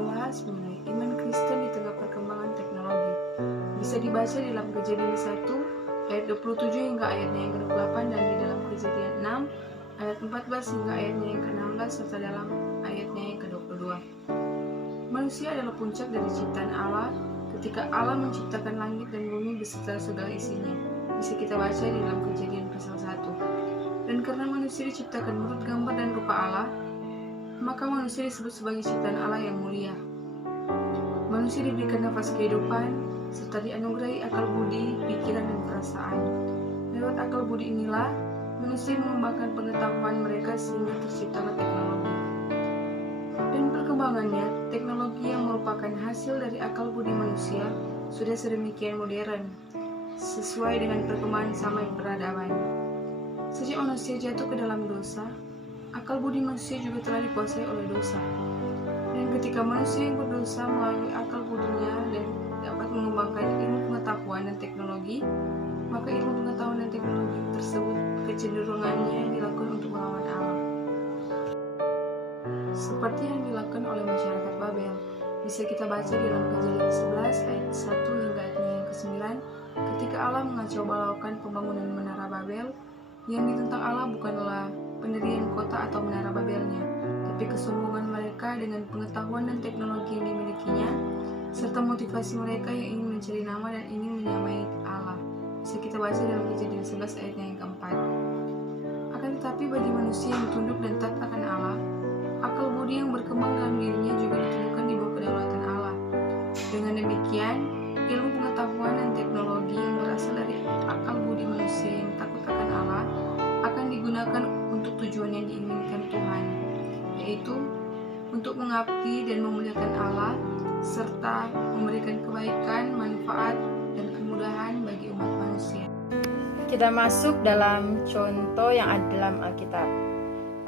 membahas mengenai iman Kristen di tengah perkembangan teknologi. Bisa dibaca di dalam Kejadian 1 ayat 27 hingga ayatnya yang ke-28 dan di dalam Kejadian 6 ayat 14 hingga ayatnya yang ke-16 serta dalam ayatnya yang ke-22. Manusia adalah puncak dari ciptaan Allah ketika Allah menciptakan langit dan bumi beserta segala isinya. Bisa kita baca di dalam Kejadian pasal 1. Dan karena manusia diciptakan menurut gambar dan rupa Allah, maka manusia disebut sebagai ciptaan Allah yang mulia. Manusia diberikan nafas kehidupan, serta dianugerahi akal budi, pikiran, dan perasaan. Lewat akal budi inilah, manusia mengembangkan pengetahuan mereka sehingga terciptalah teknologi. Dan perkembangannya, teknologi yang merupakan hasil dari akal budi manusia sudah sedemikian modern, sesuai dengan perkembangan zaman peradaban. Sejak manusia jatuh ke dalam dosa, akal budi manusia juga telah dikuasai oleh dosa. Dan ketika manusia yang berdosa melalui akal budinya dan dapat mengembangkan ilmu pengetahuan dan teknologi, maka ilmu pengetahuan dan teknologi tersebut kecenderungannya dilakukan untuk melawan Allah. Seperti yang dilakukan oleh masyarakat Babel, bisa kita baca di dalam Kejadian 11 ayat 1 hingga ayatnya yang ke-9, ketika Allah mengacau balaukan pembangunan menara Babel. Yang ditentang Allah bukanlah pendirian kota atau menara Babelnya, tapi kesombongan mereka dengan pengetahuan dan teknologi yang dimilikinya, serta motivasi mereka yang ingin mencari nama dan ingin menyamai Allah. Bisa kita baca dalam Kejadian 11 ayatnya yang keempat. Akan tetapi bagi manusia yang tunduk dan taat akan Allah, akal budi yang berkembang dalam dirinya juga ditundukkan di bawah kedaulatan Allah. Dengan demikian, ilmu pengetahuan dan teknologi yang berasal dari akal budi manusia yang takut akan Allah akan digunakan untuk tujuan yang diinginkan Tuhan, yaitu untuk mengabdi dan memuliakan Allah, serta memberikan kebaikan, manfaat, dan kemudahan bagi umat manusia. Kita masuk dalam contoh yang ada dalam Alkitab.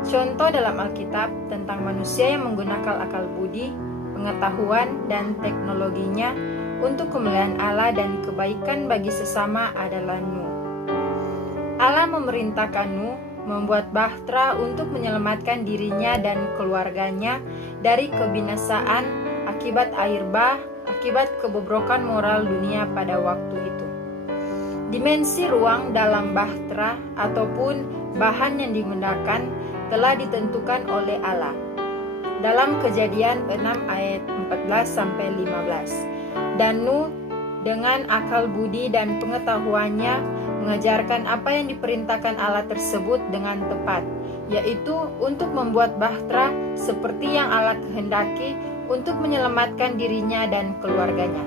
Contoh dalam Alkitab tentang manusia yang menggunakan akal budi, pengetahuan, dan teknologinya untuk kemuliaan Allah dan kebaikan bagi sesama adalah Nuh. Allah memerintahkan Nuh membuat bahtera untuk menyelamatkan dirinya dan keluarganya dari kebinasaan akibat air bah, akibat kebobrokan moral dunia pada waktu itu. Dimensi ruang dalam bahtera ataupun bahan yang digunakan telah ditentukan oleh Allah. Dalam Kejadian 6 ayat 14-15. Dan Nuh dengan akal budi dan pengetahuannya mengajarkan apa yang diperintahkan Allah tersebut dengan tepat, yaitu untuk membuat bahtera seperti yang Allah kehendaki untuk menyelamatkan dirinya dan keluarganya.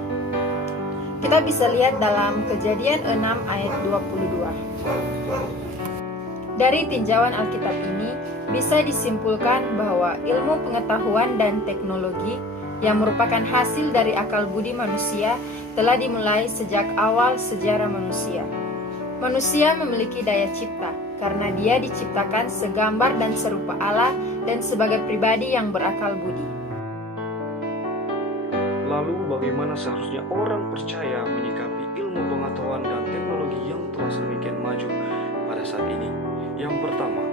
Kita bisa lihat dalam Kejadian 6 ayat 22. Dari tinjauan Alkitab ini, bisa disimpulkan bahwa ilmu pengetahuan dan teknologi yang merupakan hasil dari akal budi manusia telah dimulai sejak awal sejarah manusia. Manusia memiliki daya cipta karena dia diciptakan segambar dan serupa Allah dan sebagai pribadi yang berakal budi. Lalu bagaimana seharusnya orang percaya menyikapi ilmu pengetahuan dan teknologi yang telah sedemikian maju pada saat ini? Yang pertama,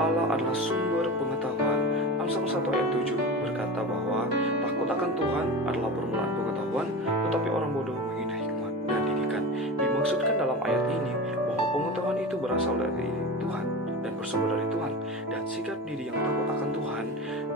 Allah adalah sumber pengetahuan. Amsal 1 ayat 7 berkata bahwa takut akan Tuhan adalah permulaan pengetahuan, tetapi orang bodoh menghina hikmat dan didikan. Dimaksudkan dalam ayat ini bahwa pengetahuan itu berasal dari Tuhan dan bersumber dari Tuhan, dan sikap diri yang takut akan Tuhan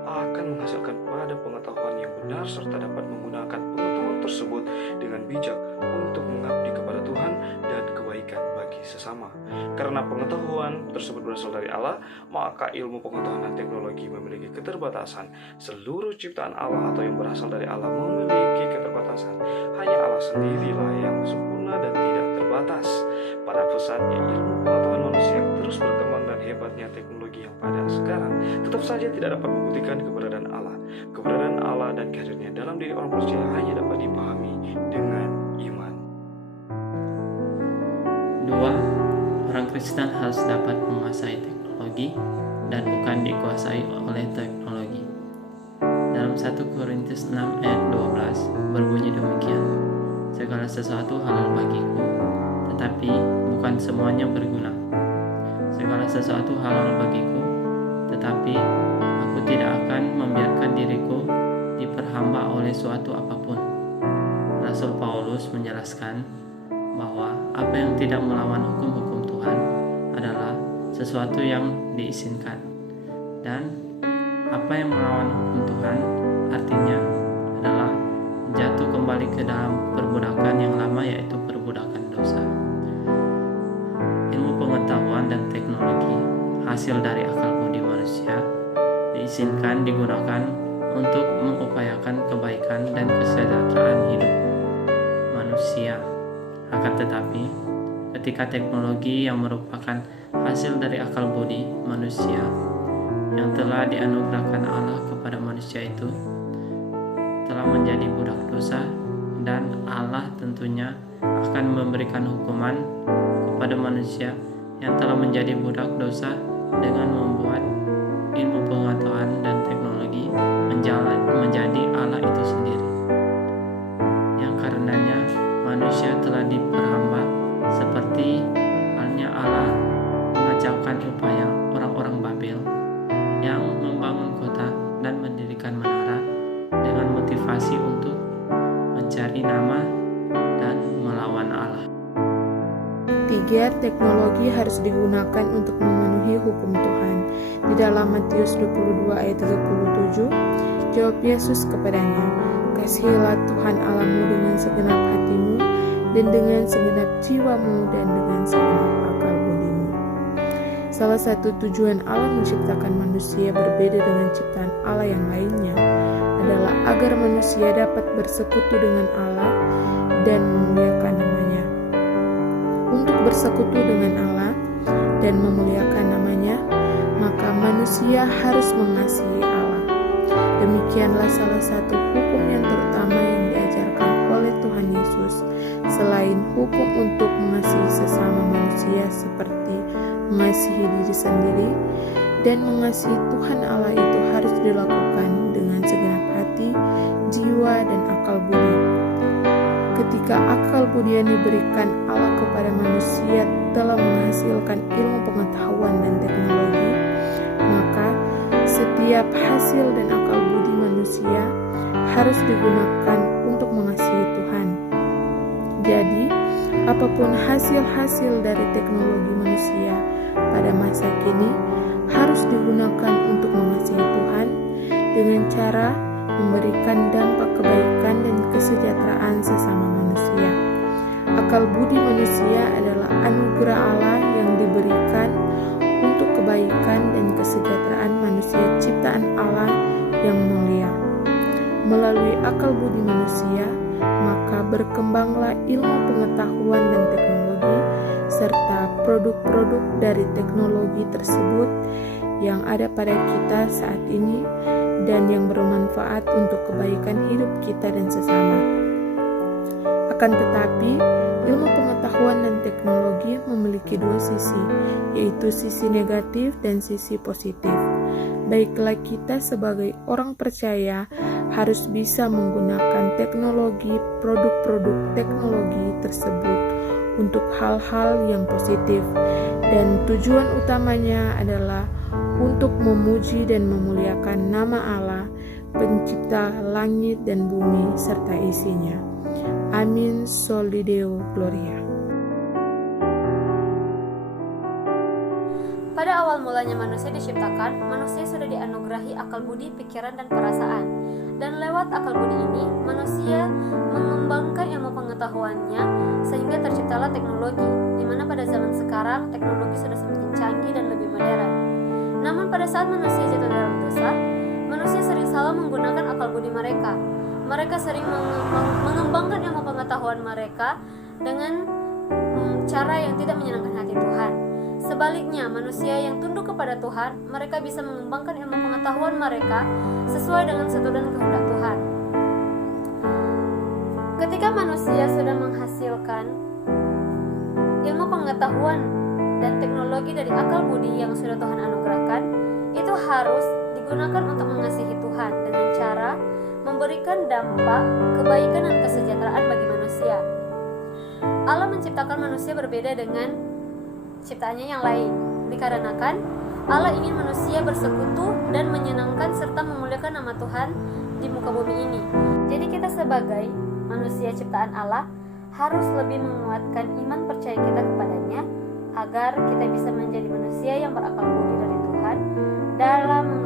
akan menghasilkan pada pengetahuan yang benar serta dapat menggunakan pengetahuan tersebut dengan bijak untuk mengabdi kepada Tuhan dan kebaikan bagi sesama. Karena pengetahuan tersebut berasal dari Allah, maka ilmu pengetahuan dan teknologi memiliki keterbatasan. Seluruh ciptaan Allah atau yang berasal dari Allah memiliki keterbatasan. Hanya Allah sendirilah yang sempurna dan tidak terbatas. Pada pusatnya ilmu pengetahuan manusia terus berkembang dan hebatnya teknologi yang pada sekarang tetap saja tidak dapat membuktikan keberadaan Allah. Keberadaan Allah dan kehadirannya dalam diri orang percaya hanya dapat dipahami dengan iman. 2. Orang Kristen harus dapat menguasai teknologi dan bukan dikuasai oleh teknologi. Dalam 1 Korintus 6 ayat 12 berbunyi demikian. Segala sesuatu halal bagiku, tetapi bukan semuanya berguna. Segala sesuatu halal bagiku, tetapi aku tidak akan membiarkan diriku diperhamba oleh suatu apapun. Rasul Paulus menjelaskan bahwa apa yang tidak melawan hukum-hukum Tuhan adalah sesuatu yang diizinkan, dan apa yang melawan hukum Tuhan artinya adalah jatuh kembali ke dalam perbudakan yang lama, yaitu perbudakan dosa. Ilmu pengetahuan dan teknologi hasil dari akal budi manusia diizinkan digunakan untuk mengupayakan kebaikan dan kesejahteraan hidup manusia. Akan tetapi, ketika teknologi yang merupakan hasil dari akal budi manusia yang telah dianugerahkan Allah kepada manusia itu telah menjadi budak dosa, dan Allah tentunya akan memberikan hukuman kepada manusia yang telah menjadi budak dosa dengan membuat ilmu pengetahuan dan teknologi menjadi Allah itu sendiri, yang karenanya manusia telah diperhamba seperti halnya Allah mengacaukan upaya orang-orang Babel yang membangun kota dan mendirikan menara dengan motivasi untuk mencari nama dan melawan Allah. 3. Teknologi harus digunakan untuk memenuhi hukum Tuhan. Di dalam Matius 22 ayat 37, jawab Yesus kepadanya, "Kasihilah Tuhan Allahmu dengan segenap hatimu, dan dengan segenap jiwamu, dan dengan segenap akal budimu." Salah satu tujuan Allah menciptakan manusia berbeda dengan ciptaan Allah yang lainnya adalah agar manusia dapat bersekutu dengan Allah dan memuliakan namanya. Untuk bersekutu dengan Allah dan memuliakan namanya, maka manusia harus mengasihi Allah. Demikianlah salah satu hukum yang terutama yang diajarkan oleh Tuhan Yesus, selain hukum untuk mengasihi sesama manusia seperti mengasihi diri sendiri, dan mengasihi Tuhan Allah itu harus dilakukan dengan segenap hati, jiwa, dan akal budi. Ketika akal budi yang diberikan Allah kepada manusia telah menghasilkan ilmu pengetahuan dan teknologi, maka setiap hasil dan akal budi manusia harus digunakan untuk mengasihi Tuhan. Jadi, apapun hasil-hasil dari teknologi manusia pada masa kini harus digunakan untuk mengasihi Tuhan dengan cara memberikan dampak kebaikan dan kesejahteraan sesama manusia. Akal budi manusia adalah anugerah Allah yang diberikan untuk kebaikan dan kesejahteraan manusia ciptaan Allah yang mulia. Melalui akal budi manusia, maka berkembanglah ilmu pengetahuan dan teknologi serta produk-produk dari teknologi tersebut yang ada pada kita saat ini dan yang bermanfaat untuk kebaikan hidup kita dan sesama. Akan tetapi, ilmu pengetahuan dan teknologi memiliki dua sisi, yaitu sisi negatif dan sisi positif. Baiklah kita sebagai orang percaya harus bisa menggunakan teknologi, produk-produk teknologi tersebut untuk hal-hal yang positif, dan tujuan utamanya adalah untuk memuji dan memuliakan nama Allah, pencipta langit dan bumi serta isinya. Amin. Soli Deo Gloria. Pada awal mulanya manusia diciptakan, manusia sudah dianugerahi akal budi, pikiran, dan perasaan. Dan lewat akal budi ini, manusia mengembangkan ilmu pengetahuannya sehingga terciptalah teknologi, di mana pada zaman sekarang teknologi sudah semakin canggih dan lebih modern. Namun pada saat manusia jatuh dalam dosa, manusia sering salah menggunakan akal budi mereka. Mereka sering mengembangkan ilmu pengetahuan mereka dengan cara yang tidak menyenangkan hati Tuhan. Sebaliknya, manusia yang tunduk kepada Tuhan, mereka bisa mengembangkan ilmu pengetahuan mereka sesuai dengan setudan kehendak Tuhan. Ketika manusia sudah menghasilkan ilmu pengetahuan dan teknologi dari akal budi yang sudah Tuhan anugerahkan, itu harus digunakan untuk mengasihi Tuhan dengan cara memberikan dampak kebaikan dan kesejahteraan bagi manusia. Allah menciptakan manusia berbeda dengan ciptaannya yang lain, dikarenakan Allah ingin manusia bersekutu dan menyenangkan serta memuliakan nama Tuhan di muka bumi ini. Jadi kita sebagai manusia ciptaan Allah harus lebih menguatkan iman percaya kita kepadanya agar kita bisa menjadi manusia yang berakal budi dari Tuhan dalam